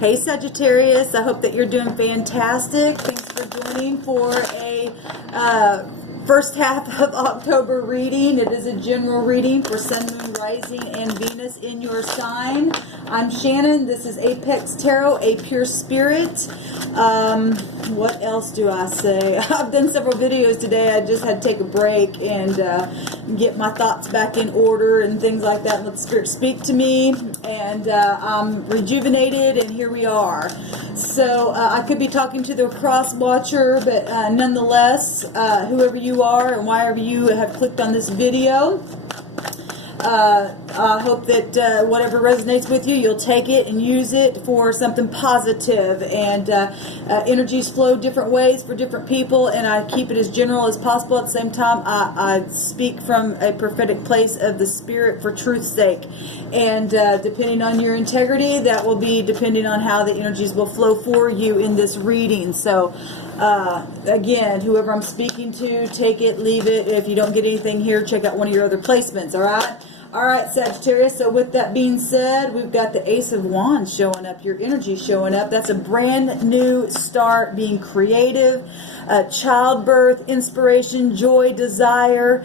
Hey Sagittarius, I hope that you're doing fantastic. Thanks for joining for a first half of October reading. It is a general reading for Sun, Moon, Rising, and Venus in your sign. I'm Shannon. This is Apex Tarot, a pure spirit. What else do I say? I've done several videos today. I just had to take a break and get my thoughts back in order and things like that. Let the spirit speak to me. And I'm rejuvenated, and here we are. So I could be talking to the cross watcher, but nonetheless, whoever you are and wherever you have clicked on this video, I hope that whatever resonates with you, you'll take it and use it for something positive. And energies flow different ways for different people, and I keep it as general as possible. At the same time, I speak from a prophetic place of the spirit for truth's sake. And depending on your integrity, that will be depending on how the energies will flow for you in this reading. So again, whoever I'm speaking to, take it, leave it. If you don't get anything here, check out one of your other placements, all right? All right, Sagittarius, so with that being said, we've got the Ace of Wands showing up, your energy showing up. That's a brand new start, being creative, childbirth, inspiration, joy, desire,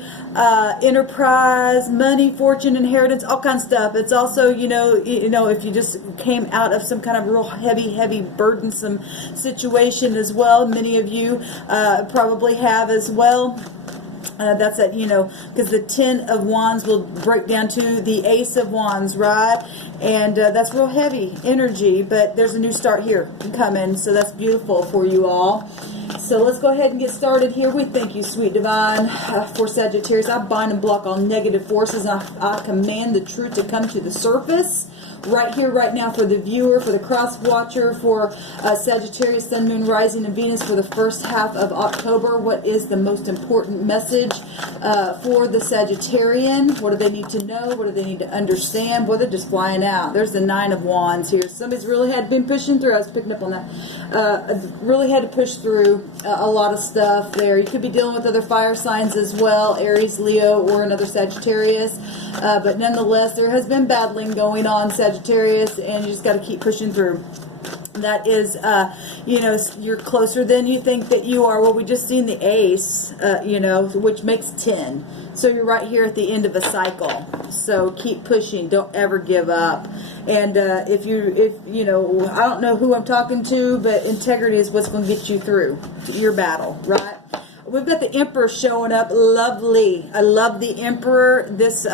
enterprise, money, fortune, inheritance, all kinds of stuff. It's also, you know, if you just came out of some kind of real heavy, burdensome situation as well. Many of you probably have as well. That's it, you know, because the 10 of Wands will break down to the Ace of Wands, right? And that's real heavy energy, but there's a new start here coming, so that's beautiful for you all. So let's go ahead and get started here. We thank you, sweet divine, for Sagittarius. I bind and block all negative forces. I command the truth to come to the surface right here, right now, for the viewer, for the cross watcher, for Sagittarius, Sun, Moon, Rising, and Venus for the first half of October. What is the most important message for the Sagittarian? What do they need to know? What do they need to understand? Boy, they're just flying out. There's the 9 of Wands here. Somebody's really had been pushing through. I was picking up on that. Really had to push through a lot of stuff there. You could be dealing with other fire signs as well, Aries, Leo, or another Sagittarius. But nonetheless, there has been battling going on, Sagittarius, and you just got to keep pushing through. That is, you know, you're closer than you think that you are. Well, we just seen the Ace, you know, which makes 10. So you're right here at the end of a cycle. So keep pushing. Don't ever give up. And if you know, I don't know who I'm talking to, but integrity is what's going to get you through your battle, right? We've got the Emperor showing up. Lovely. I love the Emperor. This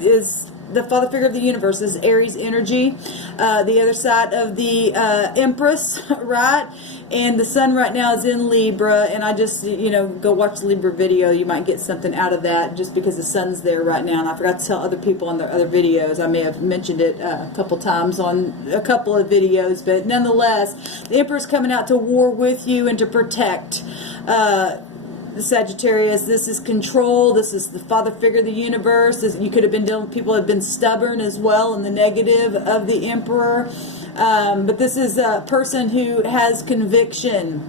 is the father figure of the universe. This is Aries energy. The other side of the Empress, right? And the sun right now is in Libra. And I just, you know, go watch the Libra video. You might get something out of that just because the sun's there right now. And I forgot to tell other people on their other videos. I may have mentioned it a couple times on a couple of videos. But nonetheless, the Emperor's coming out to war with you and to protect the Sagittarius. This is control. This is the father figure of the universe. You could have been dealing with people who have been stubborn as well in the negative of the Emperor. But this is a person who has conviction.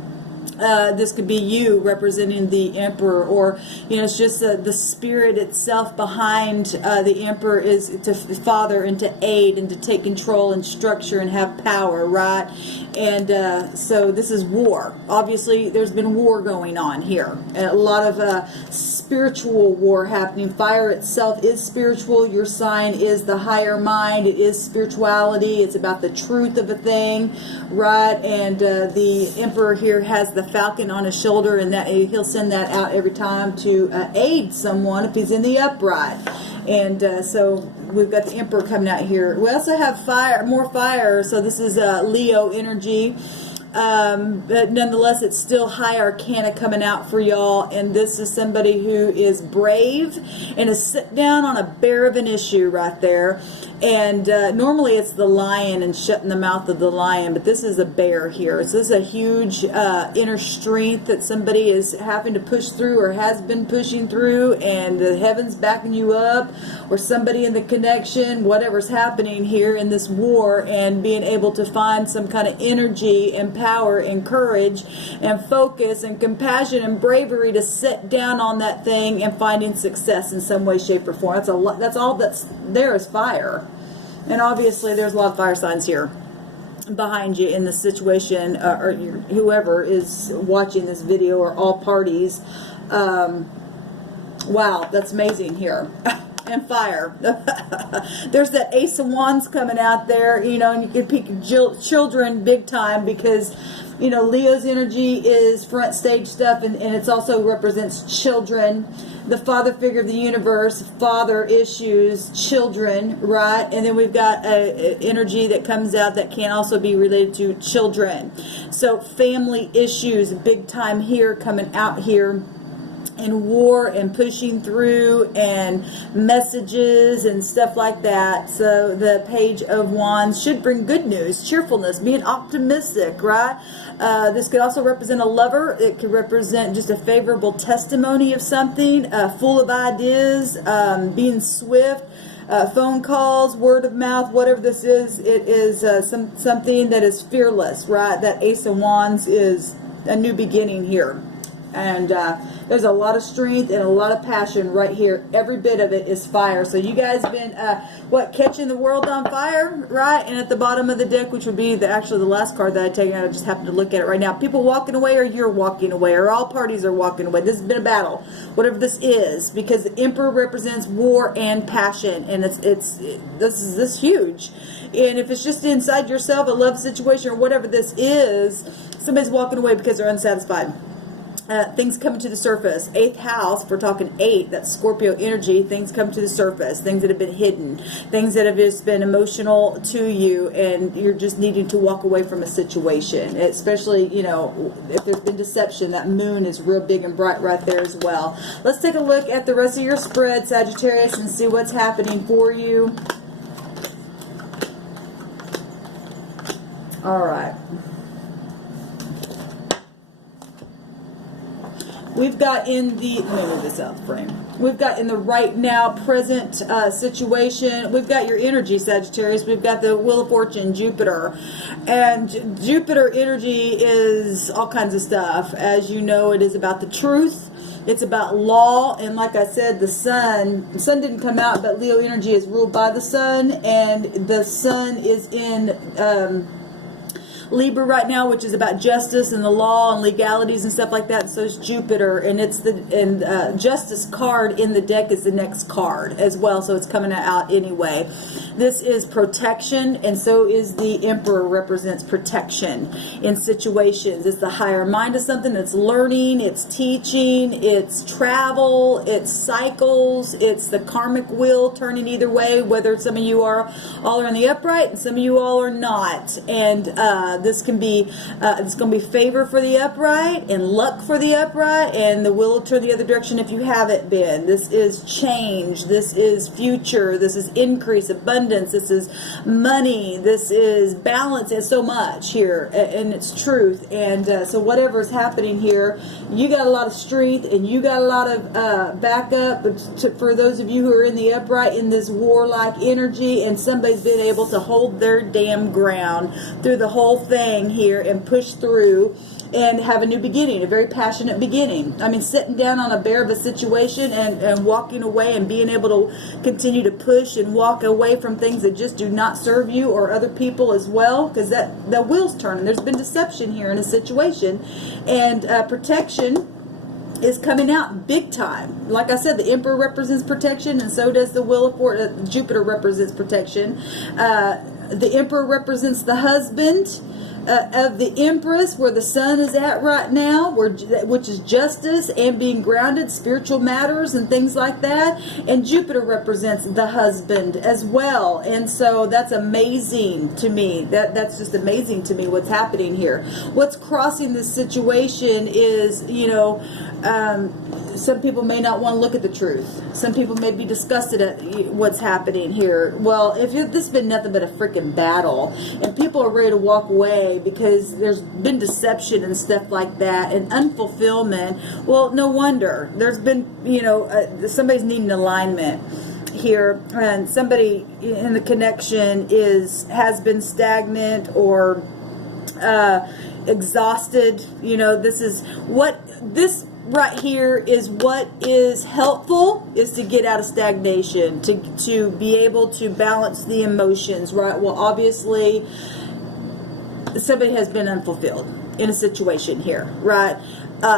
This could be you representing the Emperor, or, you know, it's just the spirit itself behind the Emperor is to father and to aid and to take control and structure and have power, right? And so this is war. Obviously, there's been war going on here. A lot of spiritual war happening. Fire itself is spiritual. Your sign is the higher mind. It is spirituality. It's about the truth of a thing, right? And the Emperor here has the falcon on his shoulder, and that he'll send that out every time to aid someone if he's in the upright. And so we've got the Emperor coming out here. We also have fire, more fire. So this is Leo energy. But nonetheless, it's still high arcana coming out for y'all. And this is somebody who is brave and is sit down on a bear of an issue right there. And normally it's the lion and shutting the mouth of the lion, but this is a bear here. So this is a huge inner strength that somebody is having to push through or has been pushing through, and the heavens backing you up, or somebody in the connection, whatever's happening here in this war, and being able to find some kind of energy and power and courage and focus and compassion and bravery to sit down on that thing and finding success in some way, shape, or form. That's a lot. That's all that's there is fire. And obviously there's a lot of fire signs here. behind you in the situation, or whoever is watching this video, or all parties. Wow, that's amazing here. And fire. There's that Ace of Wands coming out there, you know, and you can pick children big time, because, you know, Leo's energy is front stage stuff, and it also represents children. The father figure of the universe, father issues, children, right? And then we've got a energy that comes out that can also be related to children. So family issues big time here, coming out here. And war and pushing through and messages and stuff like that. So the Page of Wands should bring good news, cheerfulness, being optimistic, right? This could also represent a lover. It could represent just a favorable testimony of something, full of ideas, being swift. Phone calls, word of mouth, whatever this is, it is something that is fearless, right? That Ace of Wands is a new beginning here. And there's a lot of strength and a lot of passion right here. Every bit of it is fire. So you guys been, catching the world on fire, right? And at the bottom of the deck, which would be actually the last card that I take out, I just happen to look at it right now. People walking away, or you're walking away, or all parties are walking away. This has been a battle, whatever this is, because the Emperor represents war and passion, and this is huge. And if it's just inside yourself, a love situation or whatever this is, somebody's walking away because they're unsatisfied. Things coming to the surface. 8th house, if we're talking 8, that's Scorpio energy. Things come to the surface. Things that have been hidden. Things that have just been emotional to you, and you're just needing to walk away from a situation. Especially, you know, if there's been deception, that moon is real big and bright right there as well. Let's take a look at the rest of your spread, Sagittarius, and see what's happening for you. All right. We've got in the, let me move this out of the frame. We've got in the right now, present situation, we've got your energy, Sagittarius. We've got the Wheel of Fortune, Jupiter. And Jupiter energy is all kinds of stuff. As you know, it is about the truth. It's about law. And like I said, the sun didn't come out, but Leo energy is ruled by the sun. And the sun is in Libra right now, which is about justice and the law and legalities and stuff like that. So is Jupiter, and it's the justice card in the deck is the next card as well. So it's coming out anyway. This is protection, and so is the Emperor, represents protection in situations. It's the higher mind of something. It's learning, it's teaching, it's travel, it's cycles, it's the karmic wheel turning either way. Whether some of you all are in the upright, and some of you all are not, and this can be it's going to be favor for the upright and luck for the upright, and the wheel will turn the other direction if you haven't been. This is change. This is future. This is increase, abundance. This is money. This is balance. And so much here, and it's truth. And so whatever is happening here, you got a lot of strength, and you got a lot of backup for those of you who are in the upright in this warlike energy, and somebody's been able to hold their damn ground through the whole thing here and push through and have a new beginning, a very passionate beginning. I mean, sitting down on a bear of a situation and walking away and being able to continue to push and walk away from things that just do not serve you or other people as well, because the wheel's turning. There's been deception here in a situation, and protection is coming out big time. Like I said, the Emperor represents protection, and so does the Wheel of Fortune. Jupiter represents protection. The Emperor represents the husband of the Empress, where the sun is at right now, which is justice and being grounded, spiritual matters and things like that. And Jupiter represents the husband as well. And so that's amazing to me. That's just amazing to me what's happening here. What's crossing this situation is, you know, some people may not want to look at the truth. Some people may be disgusted at what's happening here. Well, if this has been nothing but a freaking battle, and people are ready to walk away because there's been deception and stuff like that, and unfulfillment, well, no wonder. There's been, you know, somebody's needing alignment here, and somebody in the connection has been stagnant or exhausted. You know, this right here is what is helpful, is to get out of stagnation, to be able to balance the emotions, right? Well, obviously somebody has been unfulfilled in a situation here, right?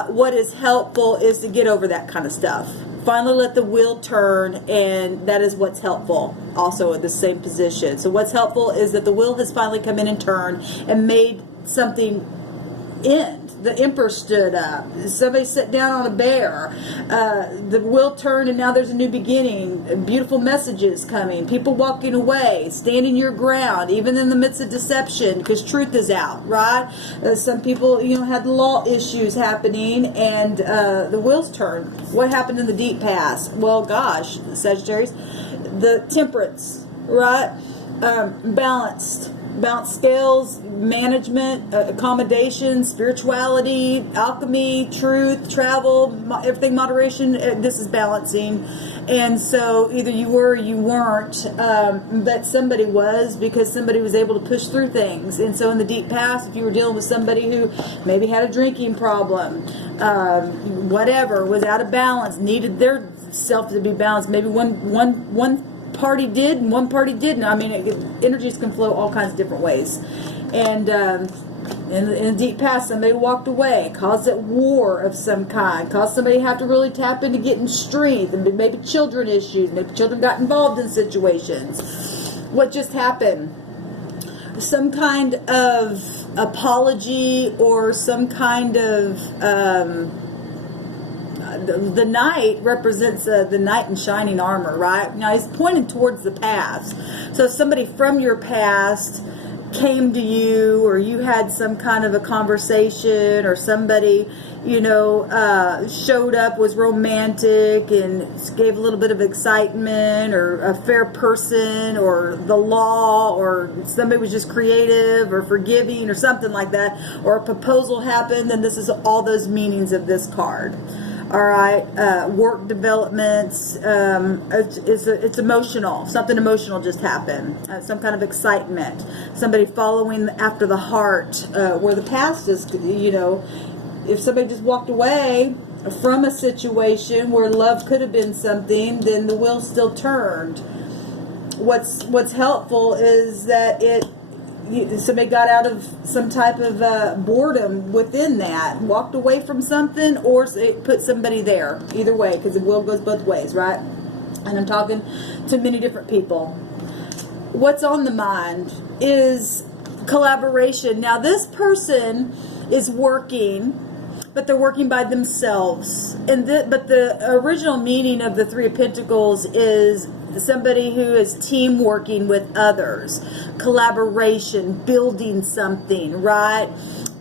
What is helpful is to get over that kind of stuff. Finally let the wheel turn, and that is what's helpful also in the same position. So what's helpful is that the wheel has finally come in and turned and made something end. The emperor stood up. Somebody sat down on a bear. The wheel turned, and now there's a new beginning. Beautiful messages coming. People walking away, standing your ground, even in the midst of deception, because truth is out, right? Some people, had law issues happening, and the wheels turned. What happened in the deep past? Well, gosh, Sagittarius, the temperance, right? Balanced scales, management, accommodation, spirituality, alchemy, truth, travel, everything moderation. This is balancing. And so either you were or you weren't, but somebody was, because somebody was able to push through things. And so in the deep past, if you were dealing with somebody who maybe had a drinking problem, whatever, was out of balance, needed their self to be balanced, maybe one party did and one party didn't. I mean, energies can flow all kinds of different ways. And in the deep past, somebody walked away, caused a war of some kind, caused somebody to have to really tap into getting strength, and maybe children issues, maybe children got involved in situations. What just happened? Some kind of apology, or some kind of the knight represents the knight in shining armor, right? Now he's pointing towards the past. So if somebody from your past came to you, or you had some kind of a conversation, or somebody, showed up, was romantic, and gave a little bit of excitement, or a fair person, or the law, or somebody was just creative or forgiving, or something like that, or a proposal happened, then this is all those meanings of this card. All right, work developments, it's emotional. Something emotional just happened. Some kind of excitement. Somebody following after the heart, where the past is, if somebody just walked away from a situation where love could have been something, then the wheel still turned. What's helpful is that somebody got out of some type of boredom within that, walked away from something, or it put somebody there. Either way, because the wheel goes both ways, right? And I'm talking to many different people. What's on the mind is collaboration. Now, this person is working, but they're working by themselves. But the original meaning of the Three of Pentacles is somebody who is team working with others, collaboration, building something, right?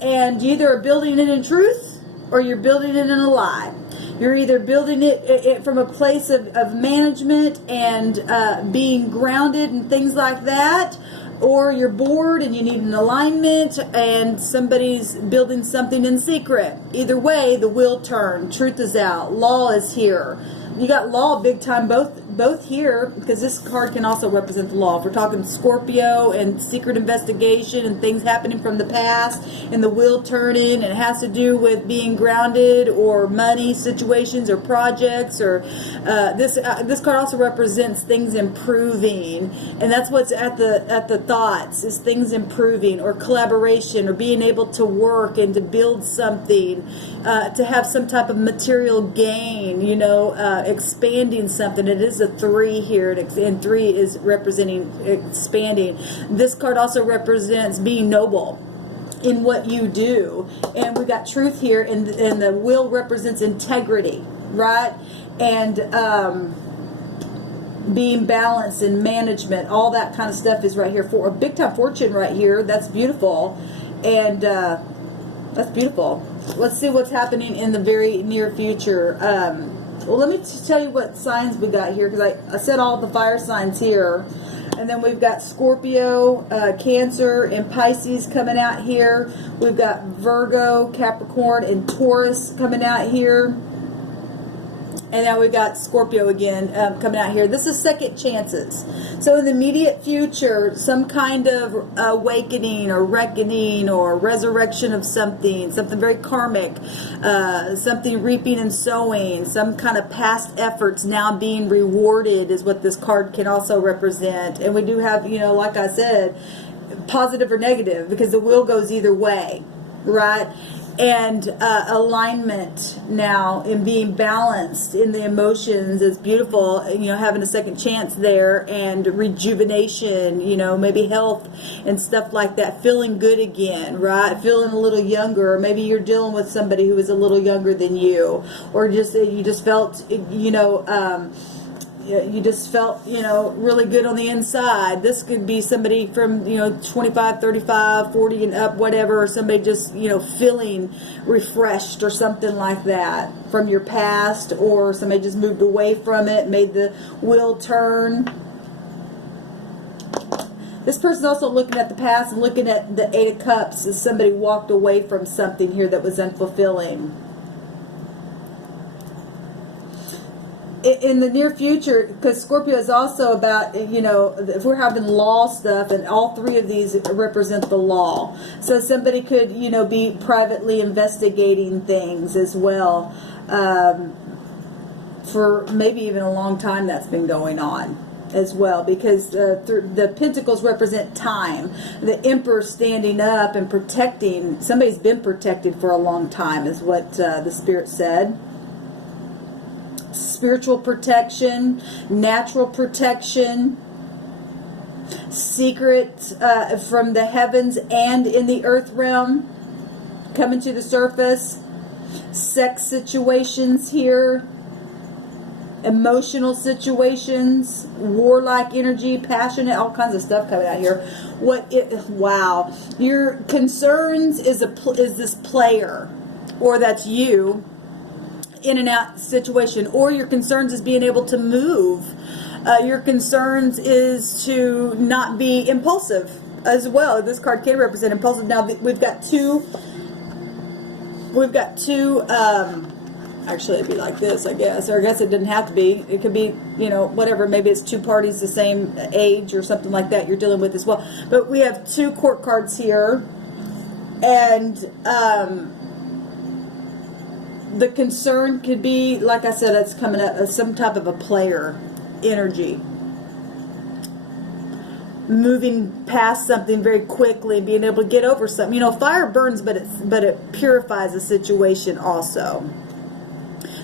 And you either are building it in truth, or you're building it in a lie. You're either building it from a place of management and being grounded and things like that, or you're bored and you need an alignment, and somebody's building something in secret. Either way, the wheel turned. Truth is out. Law is here. You got law big time both here, because this card can also represent the law. If we're talking Scorpio and secret investigation and things happening from the past and the wheel turning, and it has to do with being grounded or money situations or projects, or this card also represents things improving, and that's what's at the thoughts, is things improving, or collaboration, or being able to work and to build something, to have some type of material gain, expanding something. It is a 3 here, and 3 is representing expanding. This card also represents being noble in what you do, and we got truth here, and the wheel represents integrity, right? And being balanced and management, all that kind of stuff is right here. For a big time fortune right here. That's beautiful, and that's beautiful. Let's see what's happening in the very near future. Well, let me just tell you what signs we got here, because I said all the fire signs here. And then we've got Scorpio, Cancer, and Pisces coming out here. We've got Virgo, Capricorn, and Taurus coming out here. And now we've got Scorpio again coming out here. This is second chances. So in the immediate future, some kind of awakening or reckoning or resurrection of something very karmic, something reaping and sowing, some kind of past efforts now being rewarded is what this card can also represent. And we do have, like I said, positive or negative, because the wheel goes either way, right? And alignment now in being balanced in the emotions is beautiful. You know, having a second chance there, and rejuvenation, you know, maybe health and stuff like that. Feeling good again, right? Feeling a little younger. Or maybe you're dealing with somebody who is a little younger than you, or just you just felt, you know, you just felt, you know, really good on the inside. This could be somebody from, you know, 25, 35, 40 and up, whatever, or somebody just, you know, feeling refreshed or something like that from your past, or somebody just moved away from it, made the wheel turn. This person's also looking at the past and looking at the Eight of Cups as somebody walked away from something here that was unfulfilling. In the near future, because Scorpio is also about, you know, if we're having law stuff, and all three of these represent the law. So somebody could, you know, be privately investigating things as well, for maybe even a long time that's been going on as well, because the Pentacles represent time. The Emperor standing up and protecting. Somebody's been protected for a long time is what the Spirit said. Spiritual protection, natural protection, secret from the heavens and in the earth realm coming to the surface. Sex situations here, emotional situations, warlike energy, passionate, all kinds of stuff coming out here. Wow, your concerns is this player, or that's you, in and out situation, or your concerns is being able to move. Your concerns is to not be impulsive as well. This card can represent impulsive. Now we've got two. Actually, it'd be like this, I guess. Or I guess it didn't have to be. It could be, you know, whatever. Maybe it's two parties the same age or something like that you're dealing with as well. But we have two court cards here, and the concern could be, like I said, it's coming up as some type of a player energy. Moving past something very quickly, being able to get over something. You know, fire burns, but it purifies a situation also.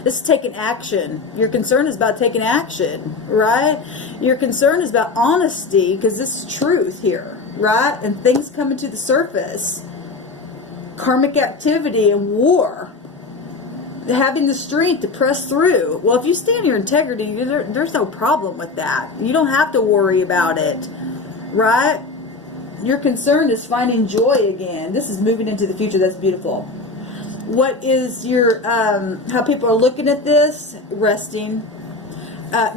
This is taking action. Your concern is about taking action, right? Your concern is about honesty, because this is truth here, right? And things coming to the surface. Karmic activity and war. Having the strength to press through. Well, if you stand your integrity, there's no problem with that. You don't have to worry about it, right? Your concern is finding joy again. This is moving into the future. That's beautiful. What is your how people are looking at this? Resting,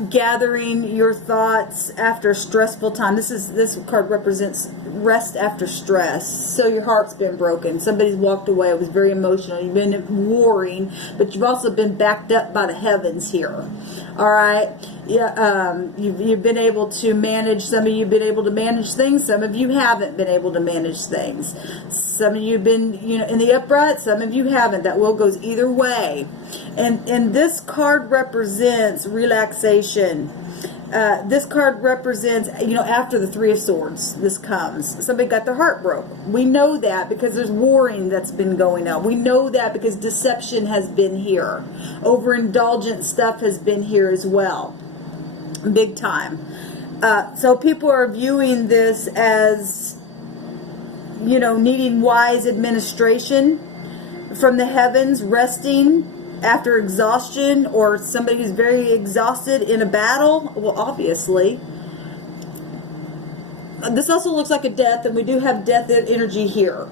gathering your thoughts after a stressful time. This card represents rest after stress. So your heart's been broken. Somebody's walked away. It was very emotional. You've been warring, but you've also been backed up by the heavens here. All right. Yeah. You've been able to manage. Some of you've been able to manage things. Some of you haven't been able to manage things. Some of you have been, you know, in the upright. Some of you haven't. That will goes either way. And this card represents relaxation. This card represents, you know, after the Three of Swords, this comes. Somebody got their heart broke. We know that because there's warring that's been going on. We know that because deception has been here. Overindulgent stuff has been here as well. Big time. So people are viewing this as, you know, needing wise administration from the heavens, resting after exhaustion, or somebody who's very exhausted in a battle. Well, obviously. This also looks like a death, and we do have death energy here.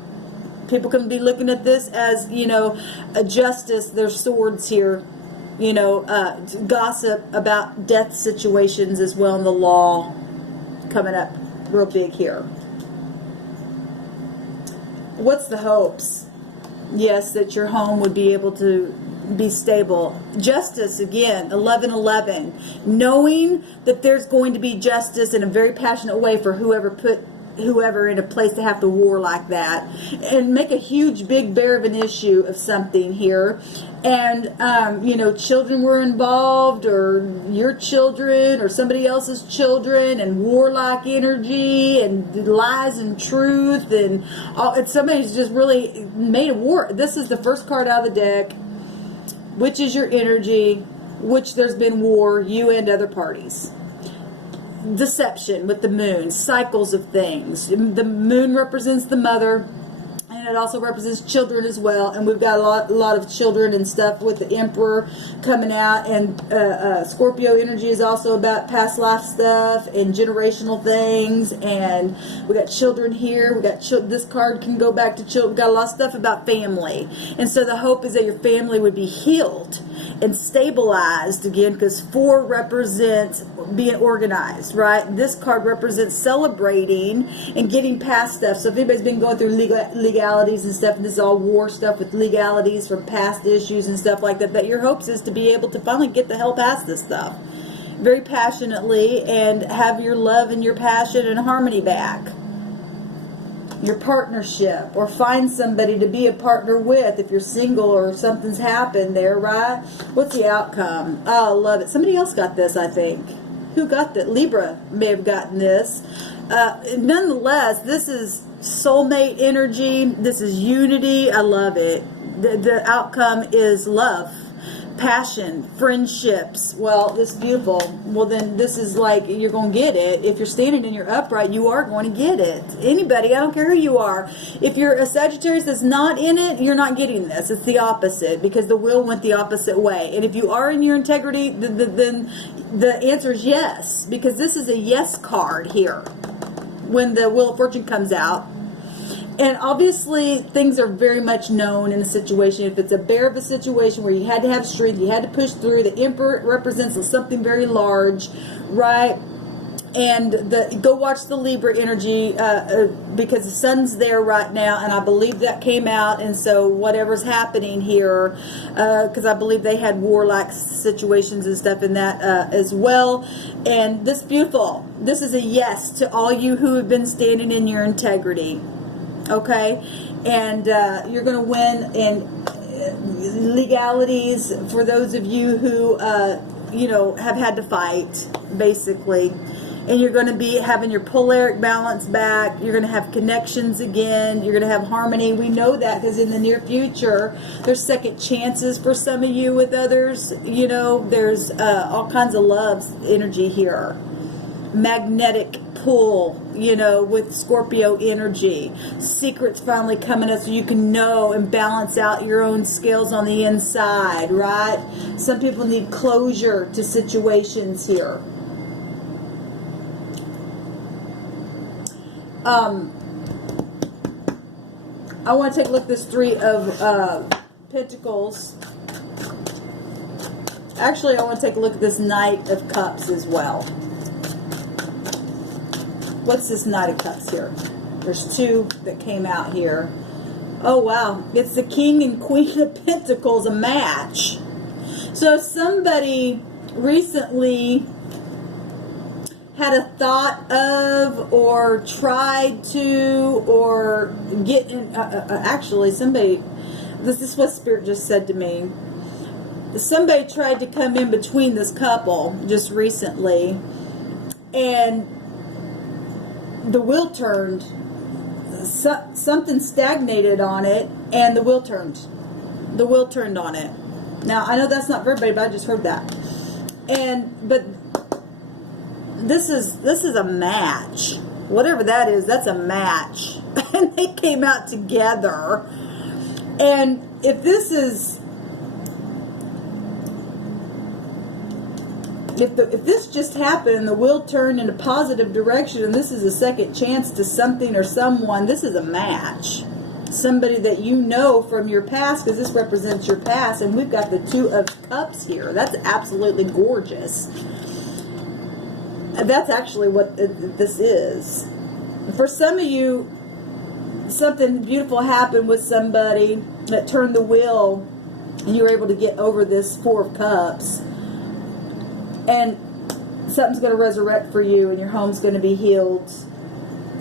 People can be looking at this as, you know, a justice. There's swords here. You know, gossip about death situations as well in the law coming up real big here. What's the hopes? Yes, that your home would be able to be stable. Justice again, 11:11. Knowing that there's going to be justice in a very passionate way for whoever put whoever in a place to have to war like that and make a huge big bear of an issue of something here. And you know, children were involved, or your children or somebody else's children, and warlike energy and lies and truth, and somebody's just really made a war. This is the first card out of the deck, which is your energy, which there's been war, you and other parties. Deception with the moon, cycles of things. The moon represents the mother, and it also represents children as well. And we've got a lot of children and stuff with the Emperor coming out. And Scorpio energy is also about past life stuff and generational things. And we got children here. We got this card can go back to children. We've got a lot of stuff about family. And so the hope is that your family would be healed and stabilized again, because 4 represents being organized, right? This card represents celebrating and getting past stuff. So if anybody's been going through legalities and stuff, and this is all war stuff with legalities from past issues and stuff like that, that your hopes is to be able to finally get the hell past this stuff very passionately and have your love and your passion and harmony back. Your partnership, or find somebody to be a partner with if you're single or something's happened there, right? What's the outcome? Oh, I love it. Somebody else got this, I think. Who got that? Libra may have gotten this. Nonetheless, this is soulmate energy. This is unity. I love it. The outcome is love, passion, friendships. Well, this is beautiful. Well, then this is like, you're going to get it. If you're standing in your upright, you are going to get it. Anybody, I don't care who you are. If you're a Sagittarius that's not in it, you're not getting this. It's the opposite, because the wheel went the opposite way. And if you are in your integrity, then the answer is yes, because this is a yes card here when the Wheel of Fortune comes out. And obviously, things are very much known in a situation. If it's a bear of a situation where you had to have strength, you had to push through. The Emperor represents something very large, right? And go watch the Libra energy because the sun's there right now, and I believe that came out. And so whatever's happening here, because I believe they had warlike situations and stuff in that as well. And this beautiful. This is a yes to all you who have been standing in your integrity. Okay, and you're going to win in legalities for those of you who, you know, have had to fight, basically. And you're going to be having your polaric balance back. You're going to have connections again. You're going to have harmony. We know that because in the near future, there's second chances for some of you with others. You know, there's all kinds of love energy here. Magnetic pull, you know, with Scorpio energy. Secrets finally coming up so you can know and balance out your own scales on the inside, right? Some people need closure to situations here. I want to take a look at this 3 of Pentacles. Actually, I want to take a look at this Knight of Cups as well. What's this Knight of Cups here? There's 2 that came out here. Oh, wow. It's the King and Queen of Pentacles, a match. So somebody recently had a thought of, or tried to, or get in, actually somebody, this is what Spirit just said to me. Somebody tried to come in between this couple just recently, and the wheel turned. Something stagnated on it, and the wheel turned. The wheel turned on it. Now, I know that's not for everybody, but I just heard that. But this is a match. Whatever that is, that's a match. And they came out together. And if this is, if this just happened and the wheel turned in a positive direction, and this is a second chance to something or someone, this is a match. Somebody that you know from your past, because this represents your past, and we've got the 2 of Cups here. That's absolutely gorgeous. That's actually what this is. For some of you, something beautiful happened with somebody that turned the wheel, and you were able to get over this 4 of Cups. And something's going to resurrect for you, and your home's going to be healed.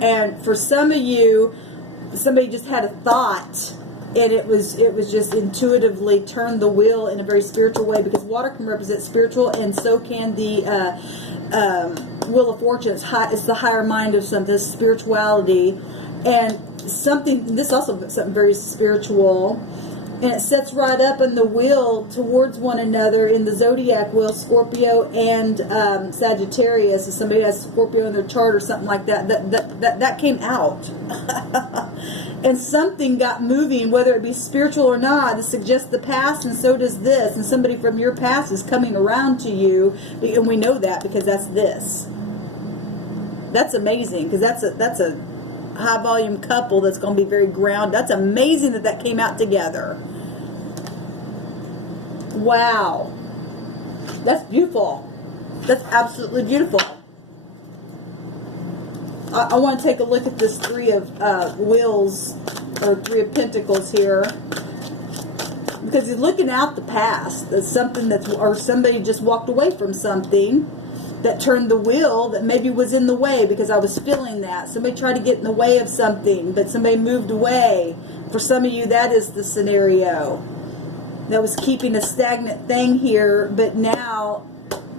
And for some of you, somebody just had a thought, and it was just intuitively turned the wheel in a very spiritual way, because water can represent spiritual, and so can the Wheel of Fortune. It's the higher mind of something, spirituality, and something. This also something very spiritual, and it sets right up in the wheel towards one another in the zodiac wheel, Scorpio and Sagittarius. If somebody has Scorpio in their chart or something like that, that came out. And something got moving, whether it be spiritual or not. It suggests the past, and so does this. And somebody from your past is coming around to you, and we know that because that's this. That's amazing, because that's a high volume couple that's going to be very grounded. That's amazing that came out together. Wow, that's beautiful. That's absolutely beautiful. I want to take a look at this Three of Wheels, or Three of Pentacles here, because he's looking out the past. That's something or somebody just walked away from something that turned the wheel that maybe was in the way, because I was feeling that. Somebody tried to get in the way of something, but somebody moved away. For some of you, that is the scenario. That was keeping a stagnant thing here, but now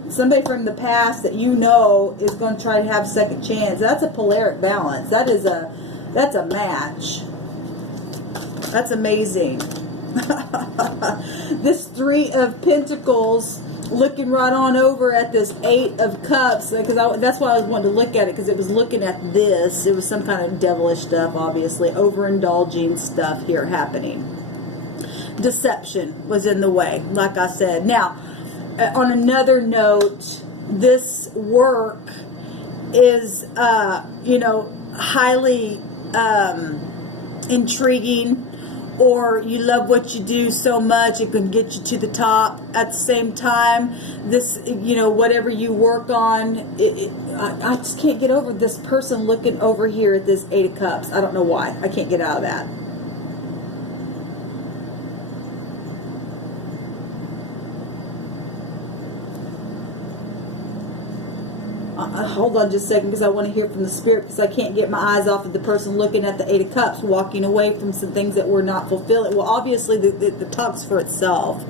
somebody from the past that you know is going to try to have second chance. That's a polaric balance. That's a match. That's amazing. This Three of Pentacles looking right on over at this Eight of Cups, because that's why I was wanting to look at it, because it was looking at this. It was some kind of devilish stuff, obviously, overindulging stuff here happening. Deception was in the way, like I said. Now, on another note, this work is, highly intriguing, or you love what you do so much it can get you to the top. At the same time, this, whatever you work on, I just can't get over this person looking over here at this Eight of Cups. I don't know why. I can't get out of that. Hold on just a second, because I want to hear from the Spirit, because I can't get my eyes off of the person looking at the Eight of Cups, walking away from some things that were not fulfilling. Well, obviously, the talks for itself.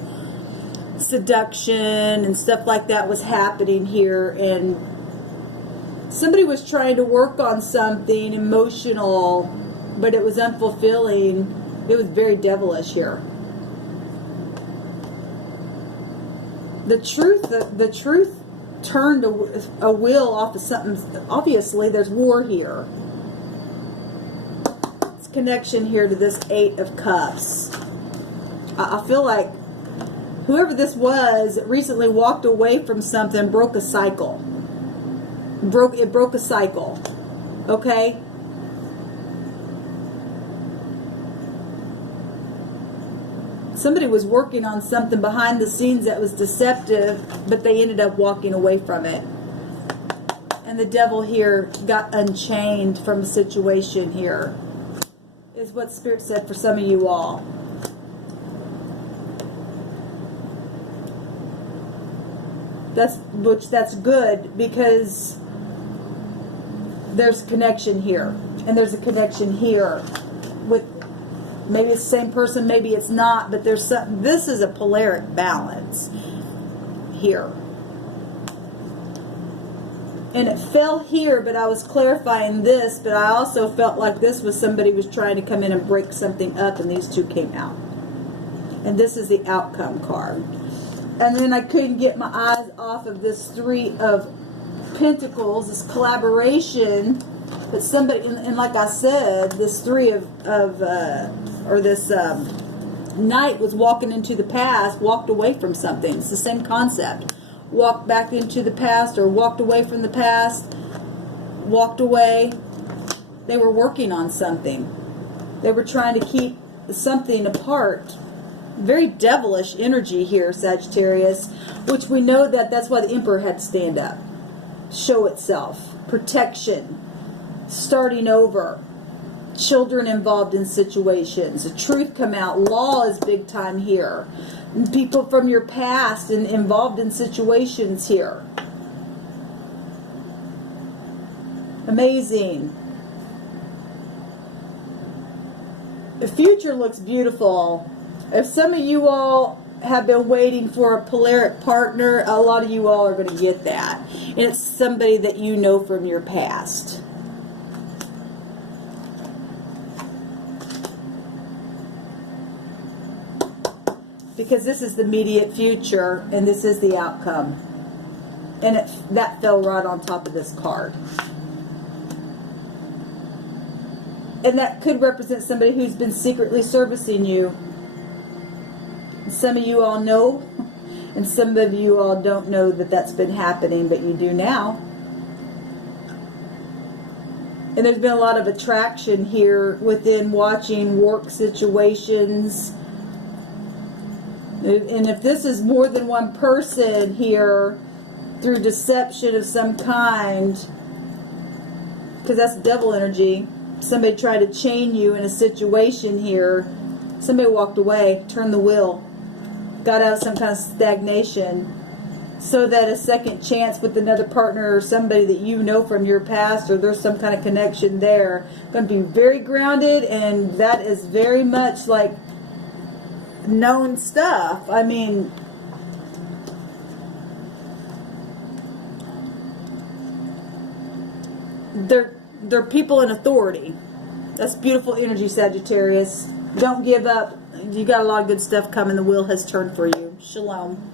Seduction and stuff like that was happening here, and somebody was trying to work on something emotional, but it was unfulfilling. It was very devilish here. The truth turned a wheel off of something. Obviously, there's war here. It's connection here to this Eight of Cups. I feel like whoever this was recently walked away from something, broke a cycle. It broke a cycle. Okay? Somebody was working on something behind the scenes that was deceptive, but they ended up walking away from it. And the devil here got unchained from a situation here, is what Spirit said for some of you all. That's good, because there's a connection here, and there's a connection here with. Maybe it's the same person, maybe it's not, but there's something. This is a polaric balance here. And it fell here, but I was clarifying this, but I also felt like this was somebody was trying to come in and break something up, and these two came out. And this is the outcome card. And then I couldn't get my eyes off of this Three of Pentacles, this collaboration. But somebody, and like I said, this this knight was walking into the past, walked away from something. It's the same concept. Walked back into the past, or walked away from the past, walked away. They were working on something. They were trying to keep something apart. Very devilish energy here, Sagittarius, which we know that's why the Emperor had to stand up. Show itself. Protection. Starting over. Children involved in situations. The truth come out. Law is big time here. People from your past and involved in situations here. Amazing. The future looks beautiful. If some of you all have been waiting for a polaric partner, a lot of you all are going to get that. And it's somebody that you know from your past. Because this is the immediate future, and this is the outcome. And that fell right on top of this card. And that could represent somebody who's been secretly servicing you. Some of you all know, and some of you all don't know that that's been happening, but you do now. And there's been a lot of attraction here within watching work situations. And if this is more than one person here, through deception of some kind, because that's devil energy, somebody tried to chain you in a situation here, somebody walked away, turned the wheel, got out of some kind of stagnation, so that a second chance with another partner or somebody that you know from your past, or there's some kind of connection there, going to be very grounded, and that is very much like known stuff. I mean, they're people in authority. That's beautiful energy, Sagittarius. Don't give up. You got a lot of good stuff coming. The wheel has turned for you. Shalom.